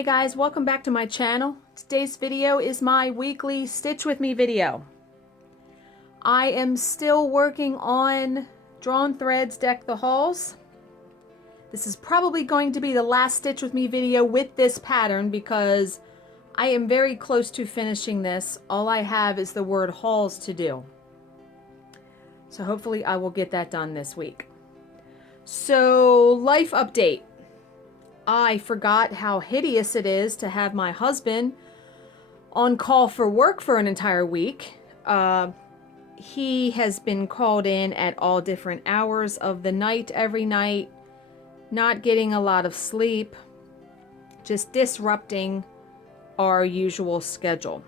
Hey guys, welcome back to my channel. Today's video is my weekly Stitch With Me video. I am still working on Drawn Threads Deck the Halls. This is probably going to be the last Stitch With Me video with this pattern because I am very close to finishing this. All I have is the word halls to do. So hopefully I will get that done this week. So, life update. I forgot how hideous it is to have my husband on call for work for an entire week. He has been called in at all different hours of the night every night, not getting a lot of sleep, just disrupting our usual schedule.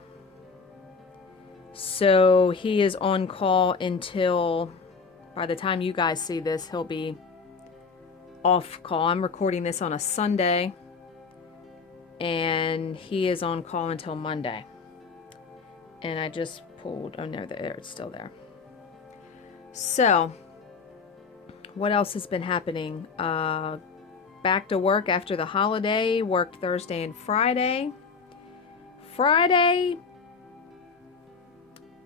So he is on call until, by the time you guys see this, he'll be off call. I'm recording this on a Sunday and he is on call until Monday. And I just pulled, oh no, there, it's still there. So, what else has been happening? Back to work after the holiday, worked Thursday and Friday. Friday,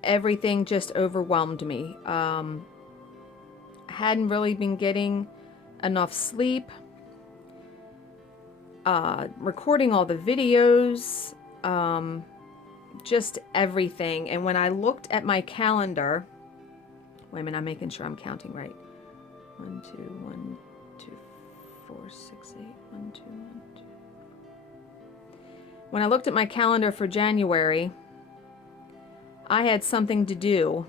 everything just overwhelmed me. Hadn't really been getting enough sleep, recording all the videos, just everything. And when I looked at my calendar, wait a minute, I'm making sure I'm counting right. 1, 2, 1, 2, 4, 6, 8, 1, 2, 1, 2. When I looked at my calendar for January, I had something to do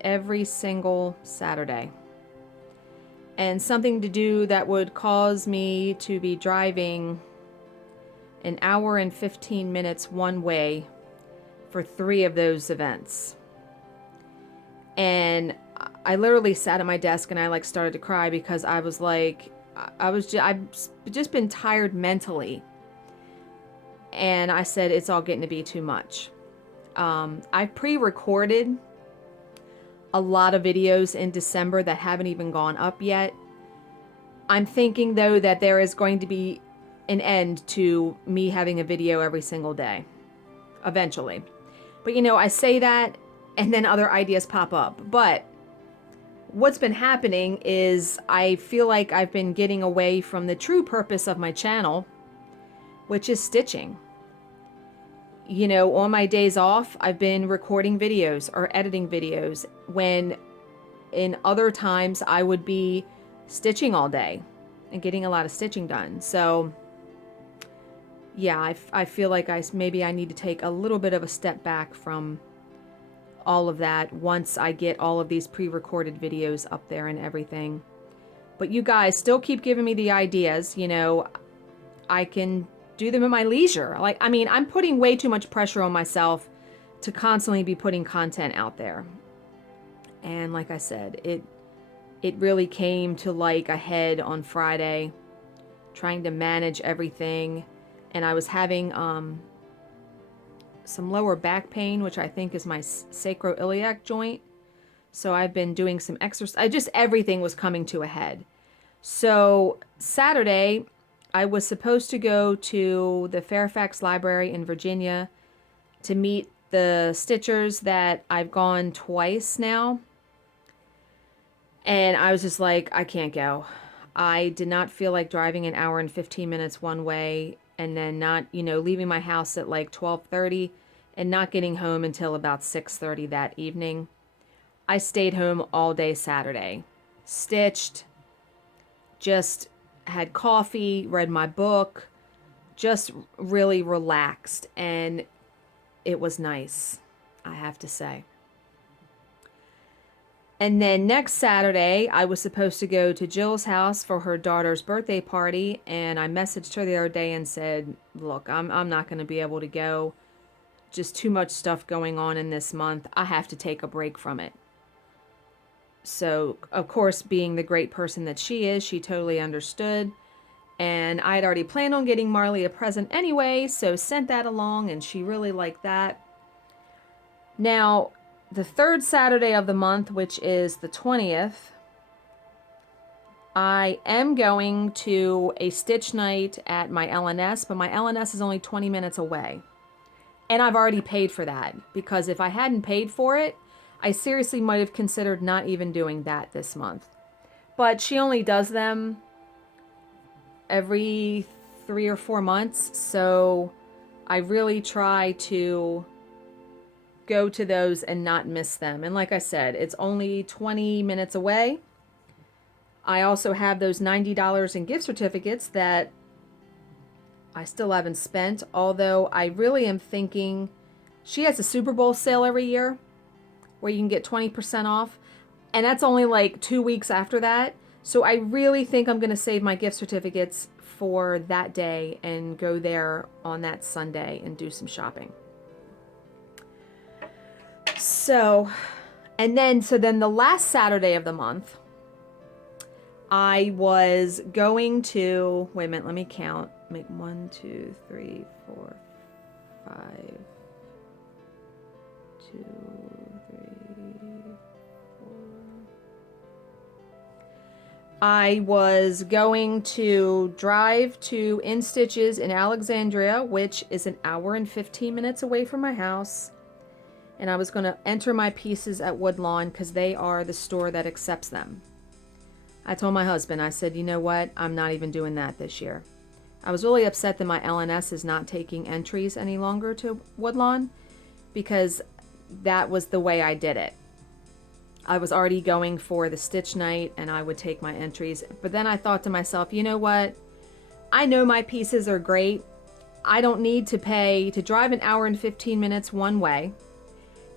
every single Saturday. And something to do that would cause me to be driving an hour and 15 minutes one way for 3 of those events. And I literally sat at my desk and I started to cry because I was like, I've just been tired mentally. And I said, it's all getting to be too much. I pre-recorded a lot of videos in December that haven't even gone up yet. I'm thinking though that there is going to be an end to me having a video every single day eventually. But you know, I say that and then other ideas pop up. But what's been happening is I feel like I've been getting away from the true purpose of my channel, which is stitching. You know, on my days off, I've been recording videos or editing videos when in other times I would be stitching all day and getting a lot of stitching done. So yeah, I feel like maybe I need to take a little bit of a step back from all of that once I get all of these pre-recorded videos up there and everything. But you guys still keep giving me the ideas, you know, I can do them at my leisure. I mean, I'm putting way too much pressure on myself to constantly be putting content out there. And like I said, it really came to a head on Friday, trying to manage everything. And I was having some lower back pain, which I think is my sacroiliac joint. So I've been doing some exercise. Just everything was coming to a head. So Saturday, I was supposed to go to the Fairfax Library in Virginia to meet the stitchers that I've gone twice now. And I was just like, I can't go. I did not feel like driving an hour and 15 minutes one way and then not, you know, leaving my house at 12:30 and not getting home until about 6:30 that evening. I stayed home all day Saturday, stitched, just had coffee, read my book, just really relaxed, and it was nice, I have to say. And then next Saturday, I was supposed to go to Jill's house for her daughter's birthday party, and I messaged her the other day and said, look, I'm not going to be able to go. Just too much stuff going on in this month. I have to take a break from it. So, of course, being the great person that she is, she totally understood. And I had already planned on getting Marley a present anyway, so sent that along, and she really liked that. Now, the third Saturday of the month, which is the 20th, I am going to a stitch night at my LNS, but my LNS is only 20 minutes away. And I've already paid for that, because if I hadn't paid for it, I seriously might have considered not even doing that this month. But she only does them every 3 or 4 months, so I really try to go to those and not miss them. And like I said, it's only 20 minutes away. I also have those $90 in gift certificates that I still haven't spent, although I really am thinking, she has a Super Bowl sale every year where you can get 20% off, and that's only like 2 weeks after that. So I really think I'm going to save my gift certificates for that day and go there on that Sunday and do some shopping. So then the last Saturday of the month, I was going to, wait a minute, let me count. Make 1, 2, 3, 4, 5, 2, 3, 4. I was going to drive to In Stitches in Alexandria, which is an hour and 15 minutes away from my house. And I was going to enter my pieces at Woodlawn because they are the store that accepts them. I told my husband, I said, you know what? I'm not even doing that this year. I was really upset that my LNS is not taking entries any longer to Woodlawn, because that was the way I did it. I was already going for the stitch night and I would take my entries. But then I thought to myself, you know what? I know my pieces are great. I don't need to pay to drive an hour and 15 minutes one way,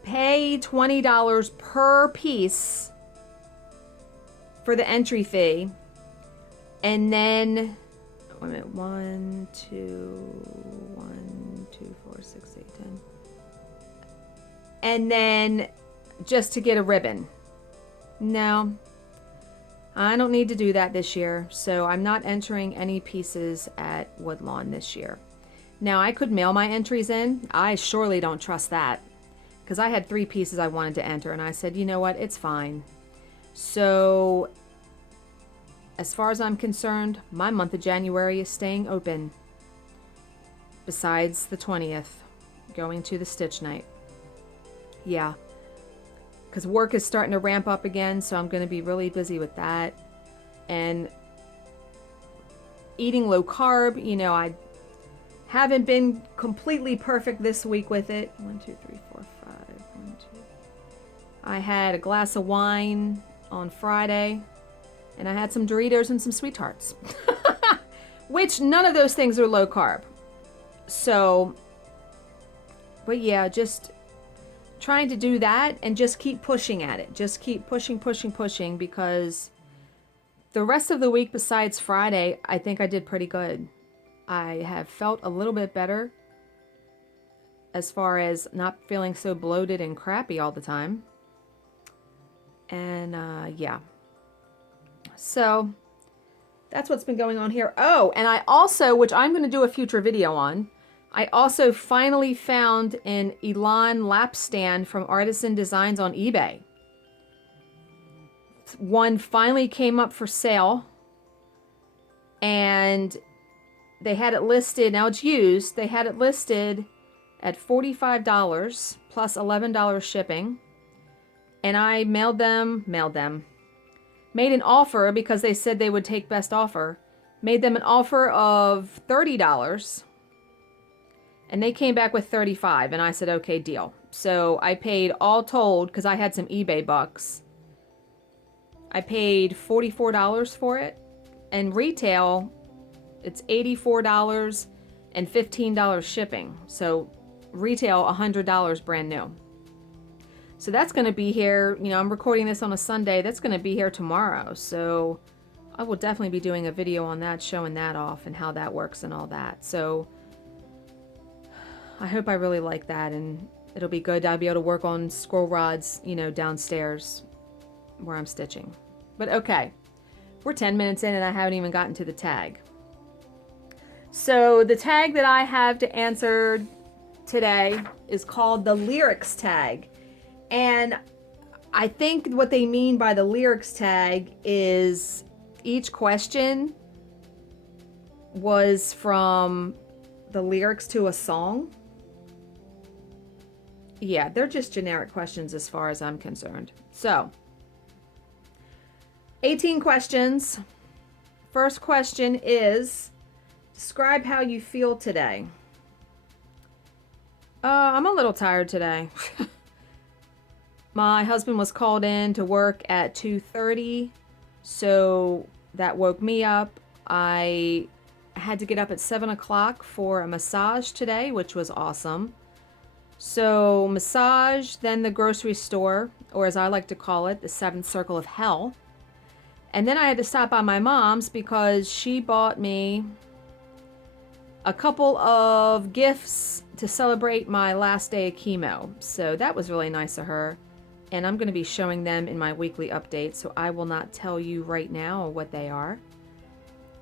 pay $20 per piece for the entry fee, and then, wait a minute, 1, 2, 4, 6, 8, 10. And then just to get a ribbon. No, I don't need to do that this year, so I'm not entering any pieces at Woodlawn this year. Now, I could mail my entries in. I surely don't trust that, because I had 3 pieces I wanted to enter, and I said, you know what, it's fine. So, as far as I'm concerned, my month of January is staying open. Besides the 20th, going to the stitch night. Yeah. Because work is starting to ramp up again, so I'm going to be really busy with that. And eating low carb, you know, I haven't been completely perfect this week with it. 1, 2, 3, 4, 5. 1, 2. I had a glass of wine on Friday, and I had some Doritos and some Sweet Tarts. Which none of those things are low carb. So, but yeah, just trying to do that and just keep pushing at it. Just keep pushing, because the rest of the week besides Friday, I think I did pretty good. I have felt a little bit better as far as not feeling so bloated and crappy all the time. And yeah. So that's what's been going on here. Oh, and I also, which I'm going to do a future video on, I also finally found an Elan lap stand from Artisan Designs on eBay. One finally came up for sale, and they had it listed, now it's used, they had it listed at $45 plus $11 shipping. And I made an offer because they said they would take best offer. Made them an offer of $30. And they came back with $35. And I said, okay, deal. So I paid all told, because I had some eBay bucks, I paid $44 for it. And retail, it's $84 and $15 shipping. So retail, $100 brand new. So that's going to be here, you know, I'm recording this on a Sunday. That's going to be here tomorrow. So I will definitely be doing a video on that, showing that off and how that works and all that. So I hope I really like that, and it'll be good. I'll be able to work on scroll rods, you know, downstairs where I'm stitching. But okay, we're 10 minutes in and I haven't even gotten to the tag. So the tag that I have to answer today is called the lyrics tag. And I think what they mean by the lyrics tag is each question was from the lyrics to a song. Yeah, they're just generic questions as far as I'm concerned. So, 18 questions. First question is, describe how you feel today. I'm a little tired today. My husband was called in to work at 2:30, so that woke me up. I had to get up at 7 o'clock for a massage today, which was awesome. So massage, then the grocery store, or as I like to call it, the seventh circle of hell. And then I had to stop by my mom's because she bought me a couple of gifts to celebrate my last day of chemo. So that was really nice of her. And I'm going to be showing them in my weekly update, so I will not tell you right now what they are.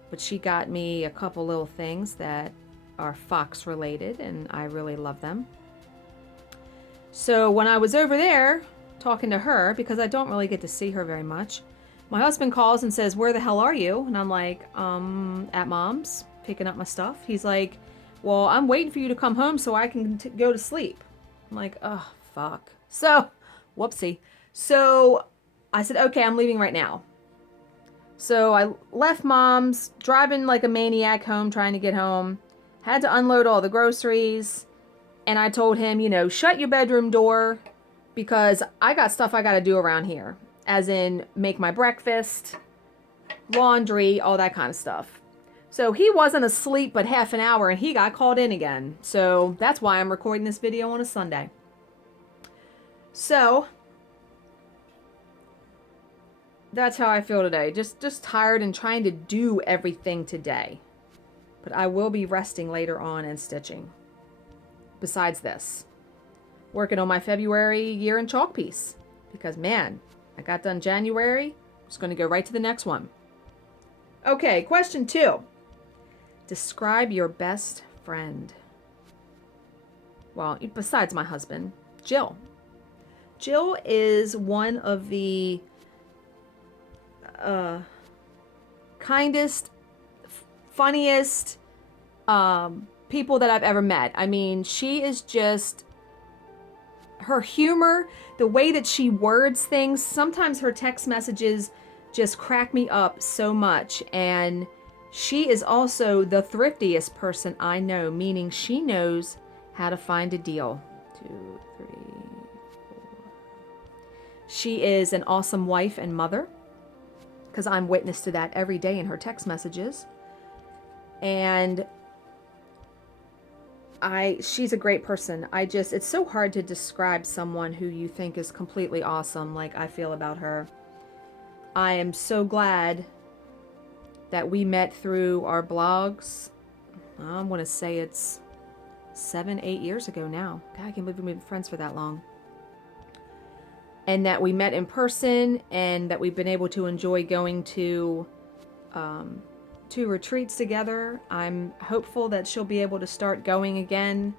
But she got me a couple little things that are Fox related, and I really love them. So when I was over there talking to her, because I don't really get to see her very much, my husband calls and says, "Where the hell are you?" And I'm like, at mom's, picking up my stuff. He's like, "Well, I'm waiting for you to come home so I can go to sleep." I'm like, oh, fuck. So, whoopsie. So I said, okay, I'm leaving right now. So I left mom's, driving like a maniac home, trying to get home. Had to unload all the groceries. And I told him, shut your bedroom door because I got stuff I got to do around here. As in, make my breakfast, laundry, all that kind of stuff. So he wasn't asleep but half an hour and he got called in again. So that's why I'm recording this video on a Sunday. So that's how I feel today. Just tired and trying to do everything today. But I will be resting later on and stitching. Besides this, working on my February year in chalk piece. Because man, I got done January. I'm just going to go right to the next one. Okay, question 2. Describe your best friend. Well, besides my husband, Jill. Jill is one of the kindest, funniest people that I've ever met. I mean, she is just, her humor, the way that she words things, sometimes her text messages just crack me up so much. And she is also the thriftiest person I know, meaning she knows how to find a deal. 2, 3, 4. She is an awesome wife and mother, because I'm witness to that every day in her text messages. And she's a great person. It's so hard to describe someone who you think is completely awesome like I feel about her. I am so glad that we met through our blogs. I want to say it's 7, 8 years ago now. God, I can't believe we've been friends for that long. And that we met in person, and that we've been able to enjoy going to 2 retreats together. I'm hopeful that she'll be able to start going again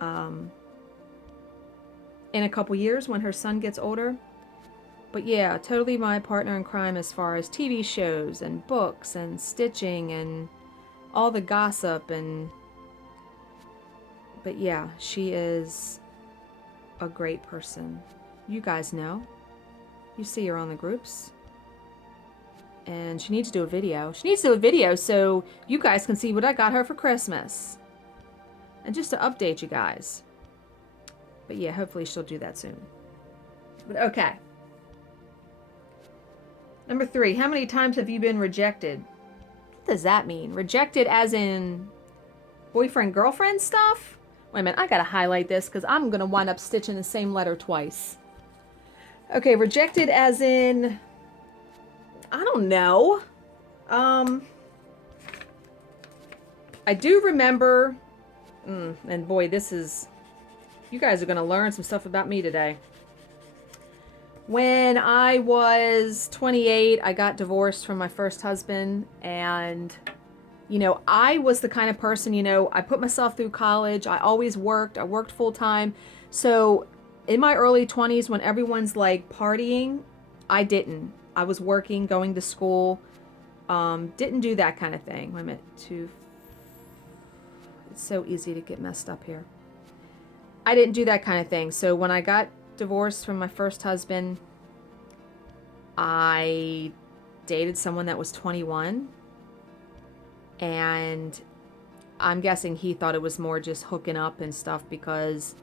in a couple years when her son gets older. But yeah, totally my partner in crime as far as TV shows and books and stitching and all the gossip. But yeah, she is a great person. You guys know. You see her on the groups. And she needs to do a video. She needs to do a video so you guys can see what I got her for Christmas. And just to update you guys. But yeah, hopefully she'll do that soon. But okay. Number 3, how many times have you been rejected? What does that mean? Rejected as in boyfriend, girlfriend stuff? Wait a minute, I gotta highlight this because I'm gonna wind up stitching the same letter twice. Okay, rejected as in, I don't know. I do remember, and boy, you guys are gonna learn some stuff about me today. When I was 28, I got divorced from my first husband, and I was the kind of person, I put myself through college. I always worked. I worked full time. So in my early 20s, when everyone's like partying, I didn't. I was working, going to school, Didn't do that kind of thing. Wait a minute. It's so easy to get messed up here. I didn't do that kind of thing. So when I got divorced from my first husband, I dated someone that was 21. And I'm guessing he thought it was more just hooking up and stuff, because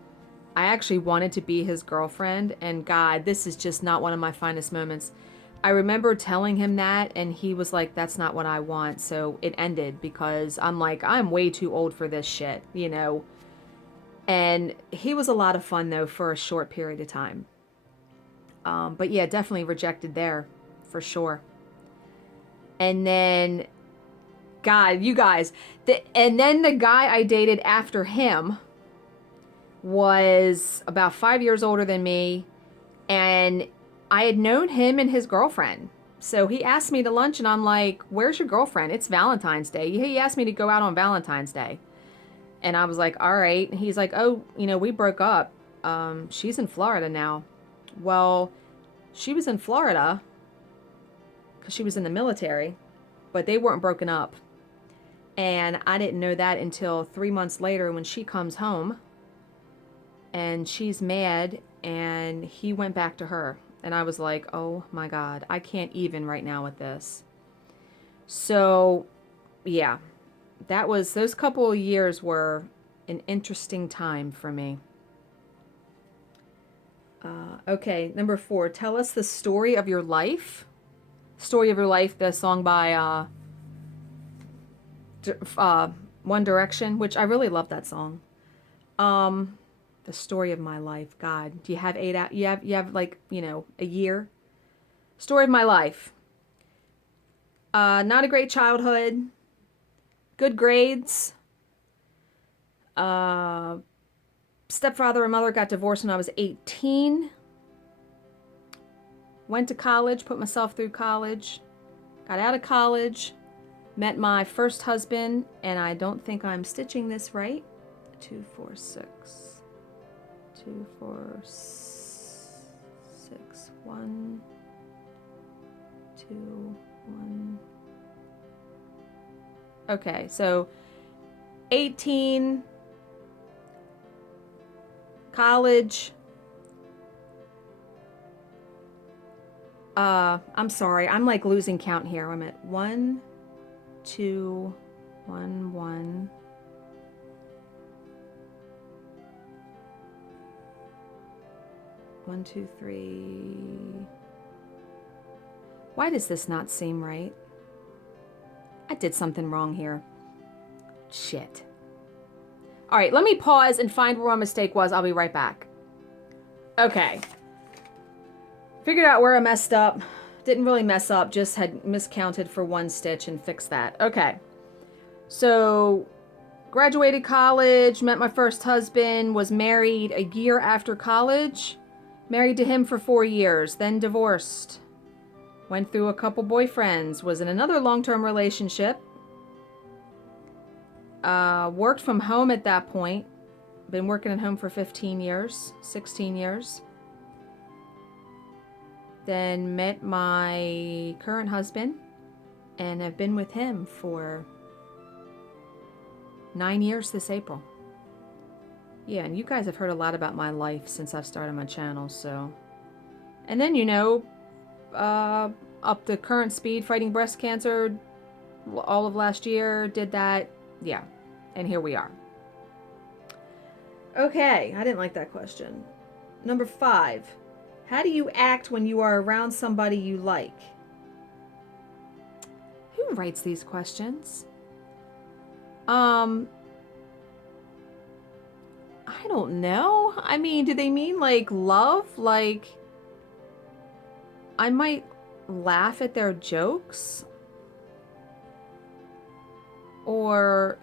I actually wanted to be his girlfriend. And God, this is just not one of my finest moments. I remember telling him that, and he was like, that's not what I want. So it ended, because I'm like, I'm way too old for this shit, you know. And he was a lot of fun, though, for a short period of time. But yeah, definitely rejected there, for sure. And then, God, you guys, and then the guy I dated after him was about 5 years older than me, and I had known him and his girlfriend. So he asked me to lunch, and I'm like, where's your girlfriend? It's Valentine's Day. He asked me to go out on Valentine's Day. And I was like, all right. And he's like, oh, you know, we broke up. She's in Florida now. Well, she was in Florida because she was in the military, but they weren't broken up. And I didn't know that until 3 months later when she comes home and she's mad, and he went back to her. And I was like, oh my God, I can't even right now with this. So, yeah, those couple of years were an interesting time for me. Okay, number 4, tell us the story of your life. Story of Your Life, the song by One Direction, which I really love that song. The story of my life. God, do you have 8 out? You have like, you know, a year. Story of my life. Not a great childhood. Good grades. Stepfather and mother got divorced when I was 18. Went to college, put myself through college. Got out of college. Met my first husband, and I don't think I'm stitching this right. 2, 4, 6. 2, 4, 6, 1, 2, 1. Okay, so 18, college. I'm sorry, I'm like losing count here. I'm at 1, 2, 1, 1. 1, 2, 3. Why does this not seem right? I did something wrong here. Shit. All right, let me pause and find where my mistake was. I'll be right back. Okay. Figured out where I messed up. Didn't really mess up, just had miscounted for 1 stitch and fixed that. Okay. So, graduated college, met my first husband, was married a year after college. Married to him for 4 years, then divorced. Went through a couple boyfriends, was in another long-term relationship. Worked from home at that point. Been working at home for 15 years, 16 years. Then met my current husband and have been with him for 9 years this April. Yeah, and you guys have heard a lot about my life since I've started my channel, so. And then, you know, up to current speed, fighting breast cancer all of last year, did that. Yeah, and here we are. Okay, I didn't like that question. Number 5, how do you act when you are around somebody you like? Who writes these questions? I don't know. I mean, do they mean like love? Like, I might laugh at their jokes? Or,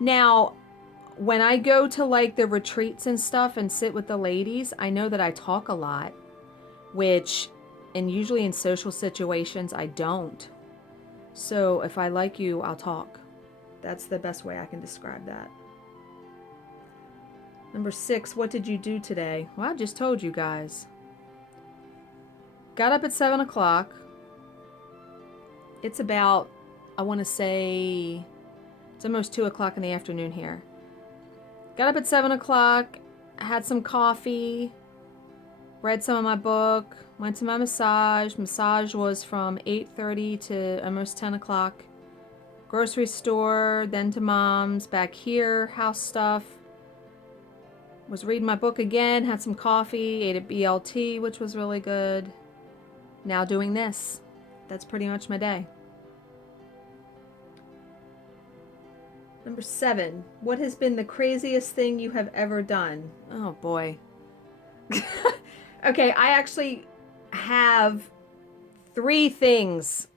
now, when I go to like the retreats and stuff and sit with the ladies, I know that I talk a lot, which, and usually in social situations, I don't. So if I like you, I'll talk. That's the best way I can describe that. Number 6, what did you do today? Well, I just told you guys. Got up at 7 o'clock. It's about, I want to say, it's almost 2 o'clock in the afternoon here. Got up at 7 o'clock, had some coffee, read some of my book, went to my massage. Massage was from 8:30 to almost 10 o'clock. Grocery store, then to mom's, back here, house stuff. Was reading my book again, had some coffee, ate a BLT, which was really good. Now doing this. That's pretty much my day. Number 7. What has been the craziest thing you have ever done? Oh boy. Okay, I actually have 3 things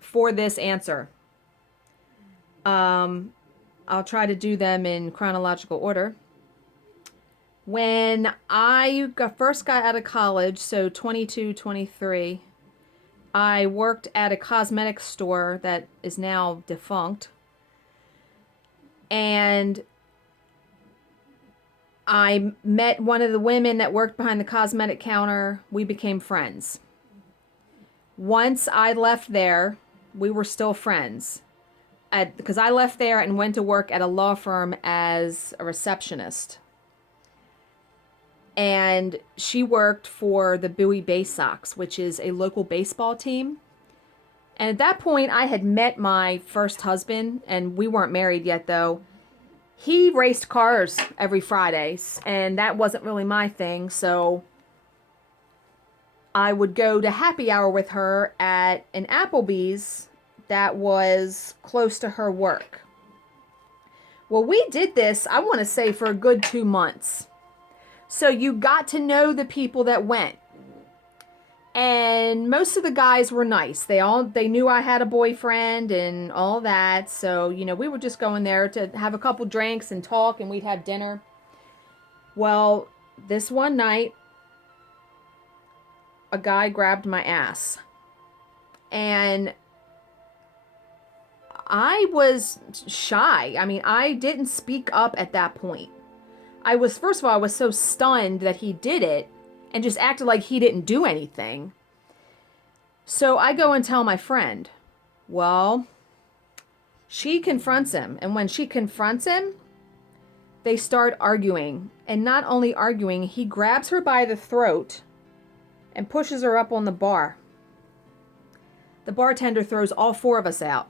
for this answer. I'll try to do them in chronological order. When I first got out of college, so 22, 23, I worked at a cosmetic store that is now defunct. And I met one of the women that worked behind the cosmetic counter. We became friends. Once I left there, we were still friends. Because I left there and went to work at a law firm as a receptionist. And she worked for the Bowie Bay Sox, which is a local baseball team. And at that point, I had met my first husband, and we weren't married yet, though. He raced cars every Fridays, and that wasn't really my thing, so I would go to happy hour with her at an Applebee's that was close to her work. Well, we did this, I want to say, for a good 2 months. So you got to know the people that went. And most of the guys were nice. They knew I had a boyfriend and all that. So, we were just going there to have a couple drinks and talk, and we'd have dinner. Well, this one night, a guy grabbed my ass. And I was shy. I mean, I didn't speak up at that point. First of all, I was so stunned that he did it and just acted like he didn't do anything. So I go and tell my friend. Well, she confronts him. And when she confronts him, they start arguing. And not only arguing, he grabs her by the throat and pushes her up on the bar. The bartender throws all 4 of us out.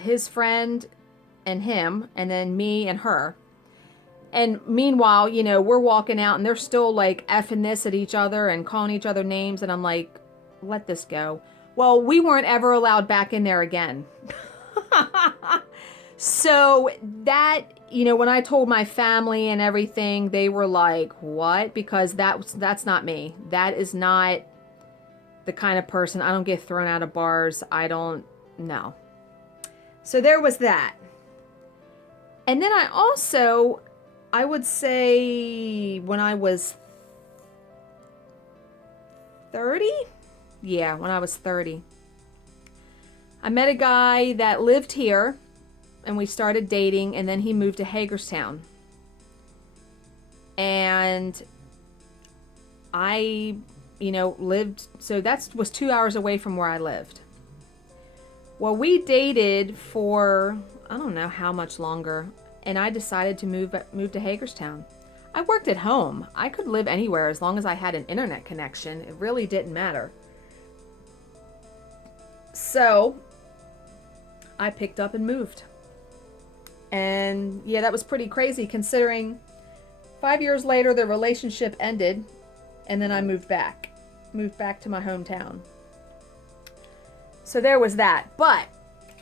His friend and him, and then me and her. And meanwhile, we're walking out and they're still like effing this at each other and calling each other names. And I'm like, let this go. Well, we weren't ever allowed back in there again. So that, when I told my family and everything, they were like, what? Because that's not me. That is not the kind of person. I don't get thrown out of bars. No. So there was that. And then I would say when I was 30? Yeah, when I was 30. I met a guy that lived here, and we started dating, and then he moved to Hagerstown. And I, lived, so that was 2 hours away from where I lived. Well, we dated for, I don't know how much longer, and I decided to move to Hagerstown. I worked at home. I could live anywhere as long as I had an internet connection. It really didn't matter. So I picked up and moved. And yeah, that was pretty crazy considering 5 years later the relationship ended, and then I moved back to my hometown. So there was that. But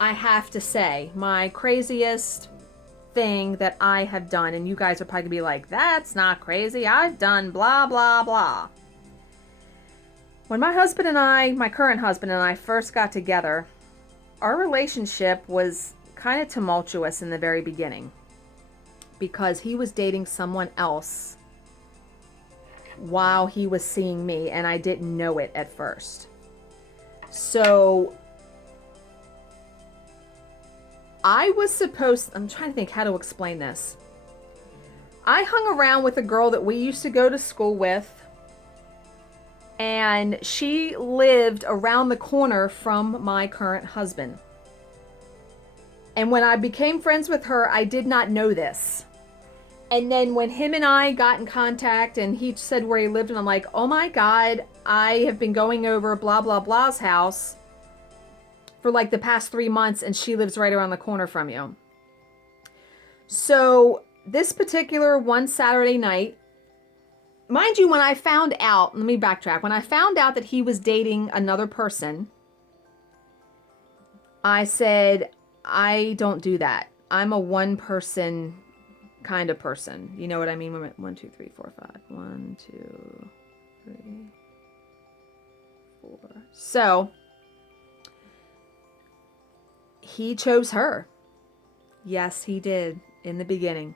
I have to say, my craziest thing that I have done, and you guys are probably gonna be like, that's not crazy, I've done blah blah blah. When my current husband and I first got together, our relationship was kind of tumultuous in the very beginning because he was dating someone else while he was seeing me, and I didn't know it at first. So I'm trying to think how to explain this. I hung around with a girl that we used to go to school with, And she lived around the corner from my current husband. And when I became friends with her, I did not know this. And then when him and I got in contact and he said where he lived, and I'm like, oh my God, I have been going over blah, blah, blah's house for like the past 3 months, and she lives right around the corner from you. So this particular one Saturday night, mind you, when I found out, let me backtrack. When I found out that he was dating another person, I said, I don't do that. I'm a one person kind of person. You know what I mean? 1, 2, 3, 4, 5. 1, 2, 3, 4. So he chose her. Yes, he did in the beginning.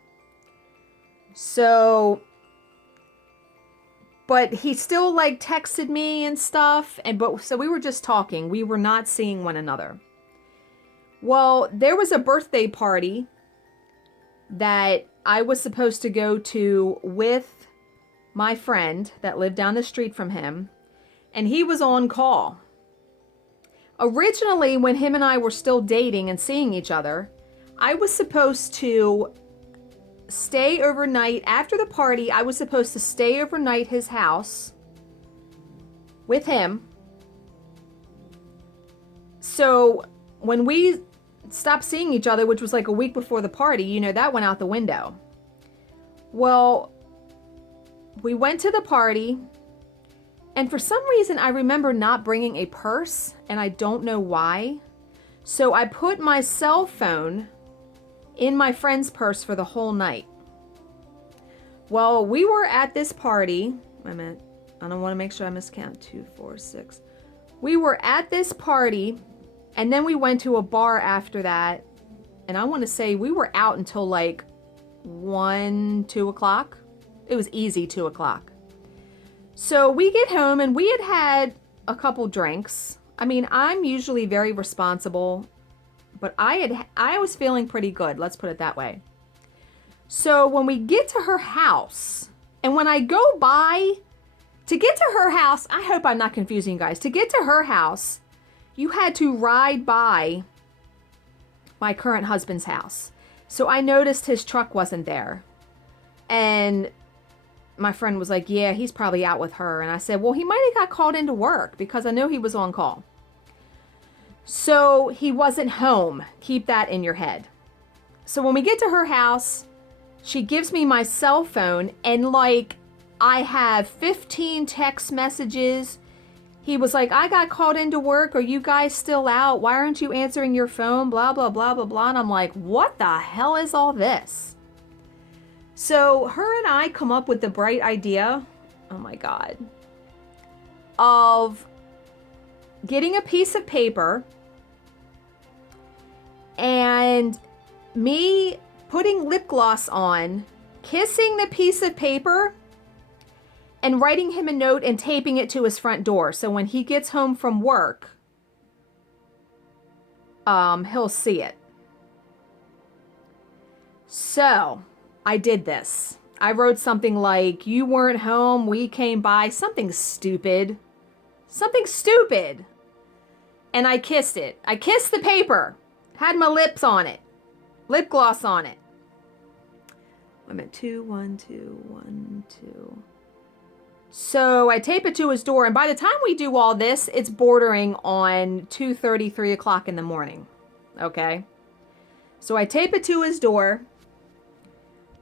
So, but he still like texted me and stuff. So we were just talking. We were not seeing one another. Well, there was a birthday party that I was supposed to go to with my friend that lived down the street from him, and he was on call. Originally, when him and I were still dating and seeing each other, I was supposed to stay overnight. After the party, I was supposed to stay overnight his house with him. So when we stopped seeing each other, which was like a week before the party, you know, that went out the window. Well, we went to the party, and for some reason I remember not bringing a purse, and I don't know why. So I put my cell phone in my friend's purse for the whole night. Well, we were at this party. Wait a minute. I don't want to make sure I miscount. 2, 4, 6. We were at this party, and then we went to a bar after that. And I want to say we were out until like 1, 2 o'clock. It was easy 2 o'clock. So we get home, and we had a couple drinks. I mean, I'm usually very responsible, but I was feeling pretty good. Let's put it that way. So when we get to her house, and when I go by to get to her house, I hope I'm not confusing you guys. To get to her house, you had to ride by my current husband's house. So I noticed his truck wasn't there. And my friend was like, yeah, he's probably out with her. And I said, well, he might have got called into work because I know he was on call. So he wasn't home. Keep that in your head. So when we get to her house, she gives me my cell phone, and like I have 15 text messages. He was like, I got called into work. Are you guys still out? Why aren't you answering your phone? Blah, blah, blah, blah, blah. And I'm like, what the hell is all this? So her and I come up with the bright idea, oh my God, of getting a piece of paper and me putting lip gloss on, kissing the piece of paper, and writing him a note and taping it to his front door. So when he gets home from work, he'll see it. So I did this. I wrote something like, you weren't home, we came by, something stupid. Something stupid. And I kissed it. I kissed the paper. Had my lips on it. Lip gloss on it. I'm at 2, 1, 2, 1, 2. So I tape it to his door, and by the time we do all this, it's bordering on 2:30, 3 o'clock in the morning. Okay? So I tape it to his door.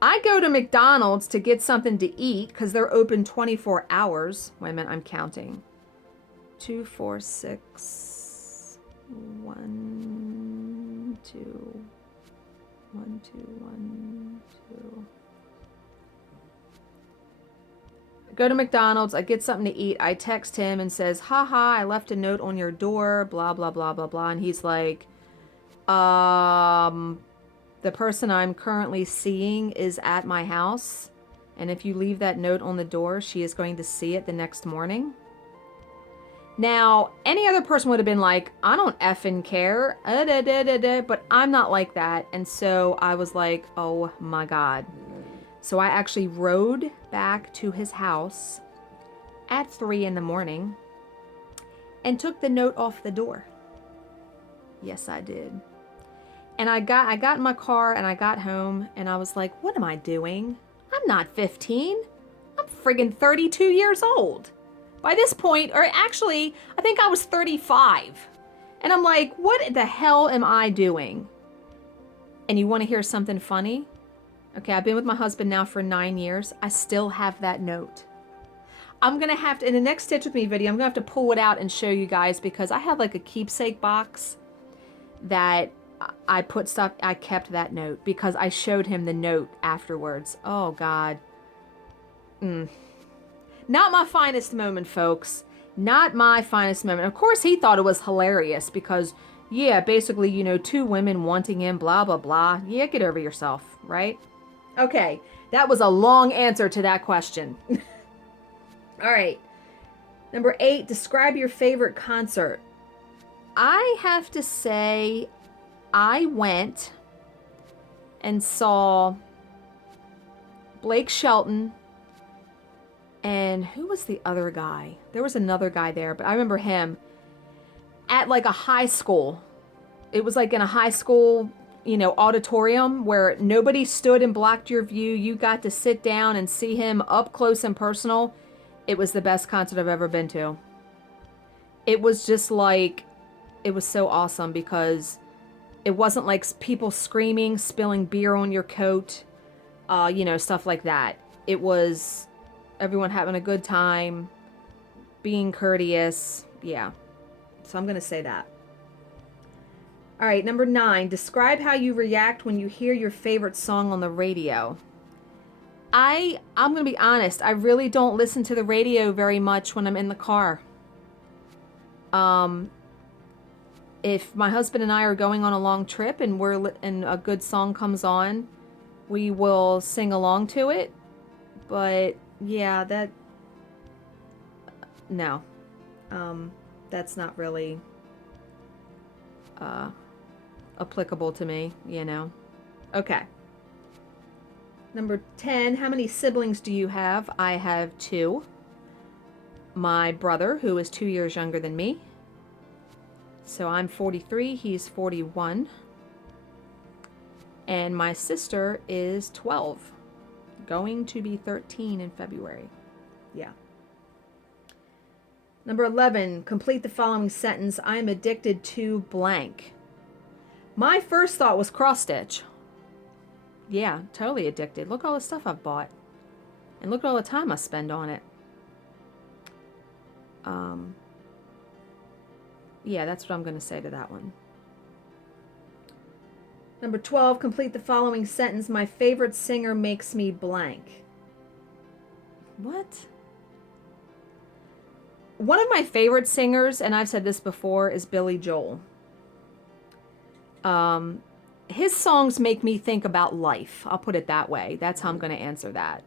I go to McDonald's to get something to eat because they're open 24 hours. Wait a minute, I'm counting. 2, 4, 6, 1, 2, 1, 2, 1, 2. I go to McDonald's, I get something to eat, I text him and says, haha, I left a note on your door, blah, blah, blah, blah, blah. And he's like, the person I'm currently seeing is at my house. And if you leave that note on the door, she is going to see it the next morning. Now, any other person would have been like, I don't effing care, but I'm not like that. And so I was like, oh my God. So I actually rode back to his house at 3 in the morning and took the note off the door. Yes, I did. And I got in my car and I got home and I was like, what am I doing? I'm not 15. I'm friggin' 32 years old. By this point, or actually, I think I was 35. And I'm like, what the hell am I doing? And you want to hear something funny? Okay, I've been with my husband now for 9 years. I still have that note. I'm going to have to, in the next Stitch With Me video, I'm going to have to pull it out and show you guys because I have like a keepsake box that I put stuff, I kept that note because I showed him the note afterwards. Oh, God. Not my finest moment, folks. Not my finest moment. Of course, he thought it was hilarious because, yeah, basically, you know, 2 women wanting him, blah, blah, blah. Yeah, get over yourself, right? Okay, that was a long answer to that question. All right. Number 8, describe your favorite concert. I have to say, I went and saw Blake Shelton and who was the other guy? There was another guy there, but I remember him at like a high school. It was like in a high school, you know, auditorium where nobody stood and blocked your view. You got to sit down and see him up close and personal. It was the best concert I've ever been to. It was just like, it was so awesome because it wasn't like people screaming, spilling beer on your coat, you know, stuff like that. It was everyone having a good time, being courteous. Yeah. So I'm going to say that. All right, number 9, describe how you react when you hear your favorite song on the radio. I'm going to be honest, I really don't listen to the radio very much when I'm in the car. If my husband and I are going on a long trip and and a good song comes on, we will sing along to it. But yeah, no, that's not really applicable to me, you know. Okay. Number 10, how many siblings do you have? I have 2. My brother, who is 2 years younger than me. So I'm 43, he's 41. And my sister is 12, going to be 13 in February. Yeah. Number 11, complete the following sentence. I am addicted to blank. My first thought was cross stitch. Yeah, totally addicted. Look at all the stuff I've bought. And look at all the time I spend on it. Yeah, that's what I'm going to say to that one. Number 12, complete the following sentence. My favorite singer makes me blank. What? One of my favorite singers, and I've said this before, is Billy Joel. His songs make me think about life. I'll put it that way. That's how I'm going to answer that.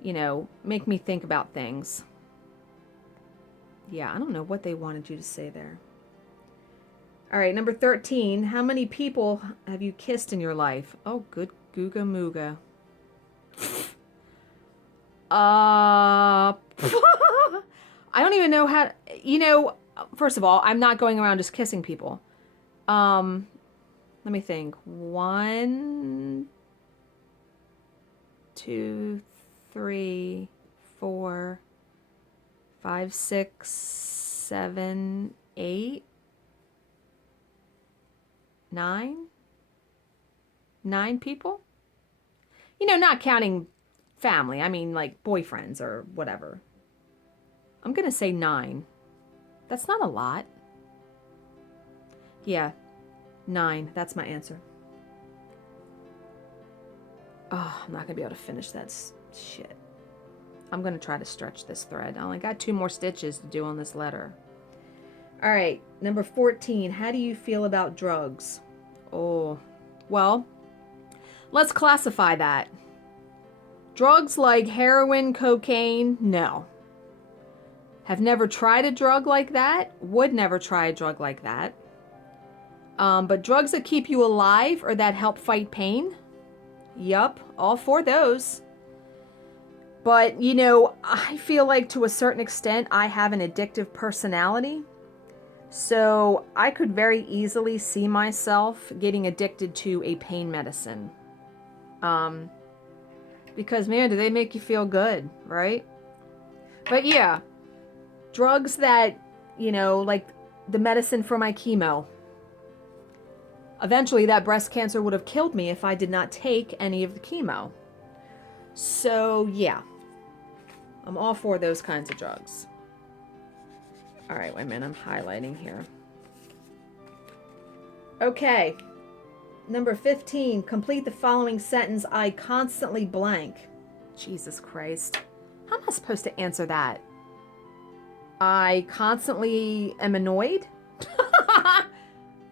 You know, make me think about things. Yeah, I don't know what they wanted you to say there. All right, number 13. How many people have you kissed in your life? Oh, good googa mooga. I don't even know how, you know, first of all, I'm not going around just kissing people. Let me think. 1, 2, 3, 4, 5, 6, 7, 8, 9. 9 people? You know, not counting family. I mean, like boyfriends or whatever. I'm going to say 9. That's not a lot. Yeah, 9. That's my answer. Oh, I'm not going to be able to finish that shit. I'm going to try to stretch this thread. I only got 2 more stitches to do on this letter. All right, number 14. How do you feel about drugs? Oh, well, let's classify that. Drugs like heroin, cocaine, no. Have never tried a drug like that. Would never try a drug like that. But drugs that keep you alive or that help fight pain, yup, all for those. But, you know, I feel like to a certain extent I have an addictive personality. So I could very easily see myself getting addicted to a pain medicine. Because, man, do they make you feel good, right? But yeah, drugs that, you know, like the medicine for my chemo. Eventually, that breast cancer would have killed me if I did not take any of the chemo. So, yeah. I'm all for those kinds of drugs. All right, wait a minute. I'm highlighting here. Okay. Number 15. Complete the following sentence. I constantly blank. Jesus Christ. How am I supposed to answer that? I constantly am annoyed.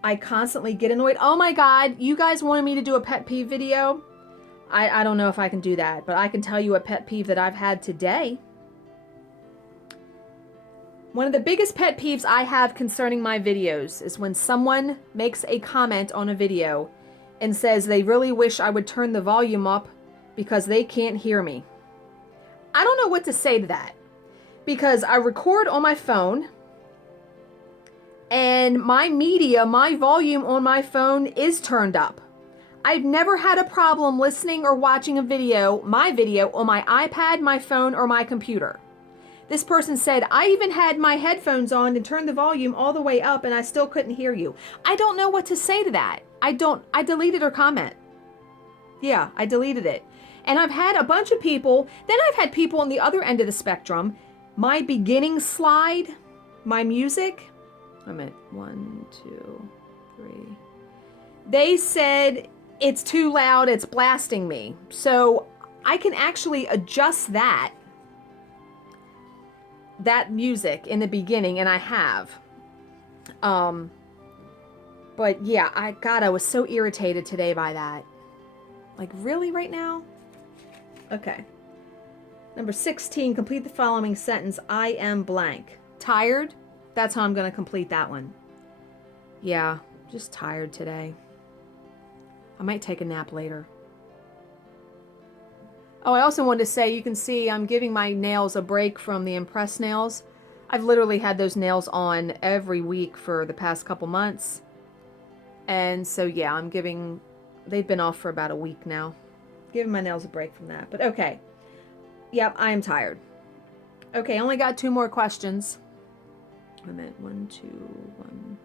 I constantly get annoyed. Oh my God. You guys wanted me to do a pet peeve video? I don't know if I can do that, but I can tell you a pet peeve that I've had today. One of the biggest pet peeves I have concerning my videos is when someone makes a comment on a video and says they really wish I would turn the volume up because they can't hear me. I don't know what to say to that, because I record on my phone and my media, my volume on my phone is turned up. I've never had a problem listening or watching a video, my video, on my iPad, my phone, or my computer. This person said, I even had my headphones on and turned the volume all the way up and I still couldn't hear you. I don't know what to say to that. I deleted her comment. Yeah, I deleted it. And I've had a bunch of people, then I've had people on the other end of the spectrum. My beginning slide, my music, I'm at 1, 2, 3. They said it's too loud, it's blasting me. So I can actually adjust that music in the beginning, and I have. But yeah, I was so irritated today by that. Like, really, right now? Okay. Number 16, complete the following sentence. I am blank. Tired? That's how I'm going to complete that one. Yeah, just tired today. I might take a nap later. Oh, I also wanted to say, you can see I'm giving my nails a break from the Impress nails. I've literally had those nails on every week for the past couple months. And so, yeah, they've been off for about a week now. Giving my nails a break from that. But okay. Yep, I am tired. Okay, only got 2 more questions. I'm at 1, 2, 1.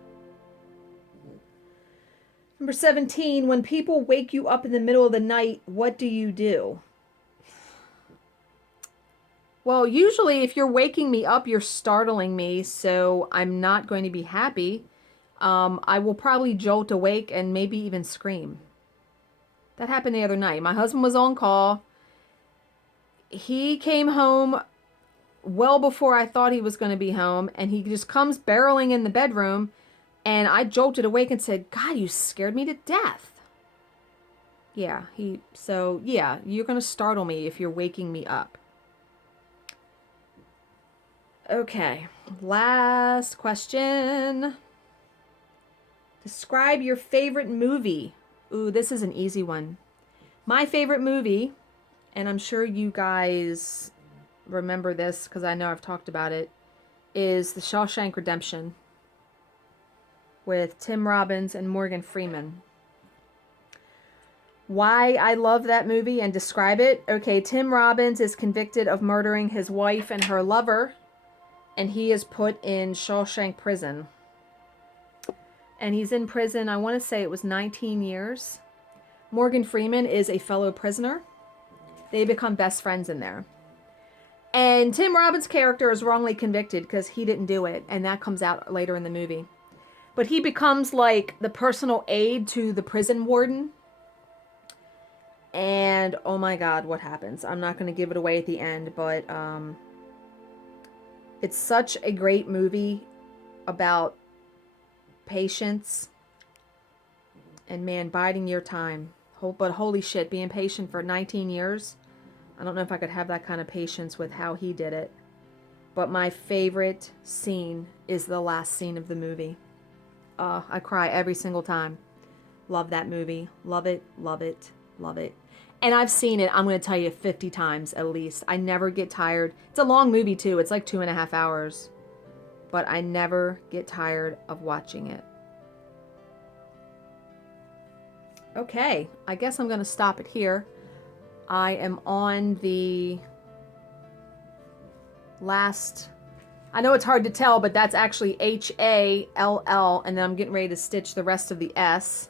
Number 17, when people wake you up in the middle of the night, what do you do? Well, usually if you're waking me up, you're startling me, so I'm not going to be happy. I will probably jolt awake and maybe even scream. That happened the other night. My husband was on call. He came home well before I thought he was going to be home, and he just comes barreling in the bedroom, and I jolted awake and said, God, you scared me to death. Yeah, yeah, you're going to startle me if you're waking me up. Okay, last question. Describe your favorite movie. Ooh, this is an easy one. My favorite movie, and I'm sure you guys remember this because I know I've talked about it, is The Shawshank Redemption with Tim Robbins and Morgan Freeman. Why I love that movie and describe it. Okay, Tim Robbins is convicted of murdering his wife and her lover, and he is put in Shawshank prison. And he's in prison, I want to say it was 19 years. Morgan Freeman is a fellow prisoner. They become best friends in there. And Tim Robbins' character is wrongly convicted because he didn't do it, and that comes out later in the movie. But he becomes like the personal aide to the prison warden. And oh my God, what happens? I'm not going to give it away at the end, but it's such a great movie about patience and, man, biding your time. But holy shit, being patient for 19 years. I don't know if I could have that kind of patience with how he did it. But my favorite scene is the last scene of the movie. I cry every single time. Love that movie. Love it, love it, love it. And I've seen it, I'm going to tell you, 50 times at least. I never get tired. It's a long movie too. It's like 2.5 hours. But I never get tired of watching it. Okay, I guess I'm going to stop it here. I am on the last... I know it's hard to tell, but that's actually H-A-L-L, and then I'm getting ready to stitch the rest of the S.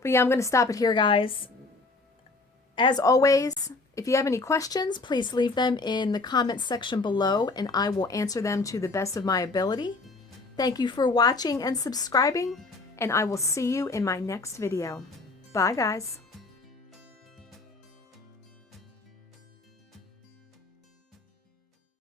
But yeah, I'm going to stop it here, guys. As always, if you have any questions, please leave them in the comments section below, and I will answer them to the best of my ability. Thank you for watching and subscribing, and I will see you in my next video. Bye, guys.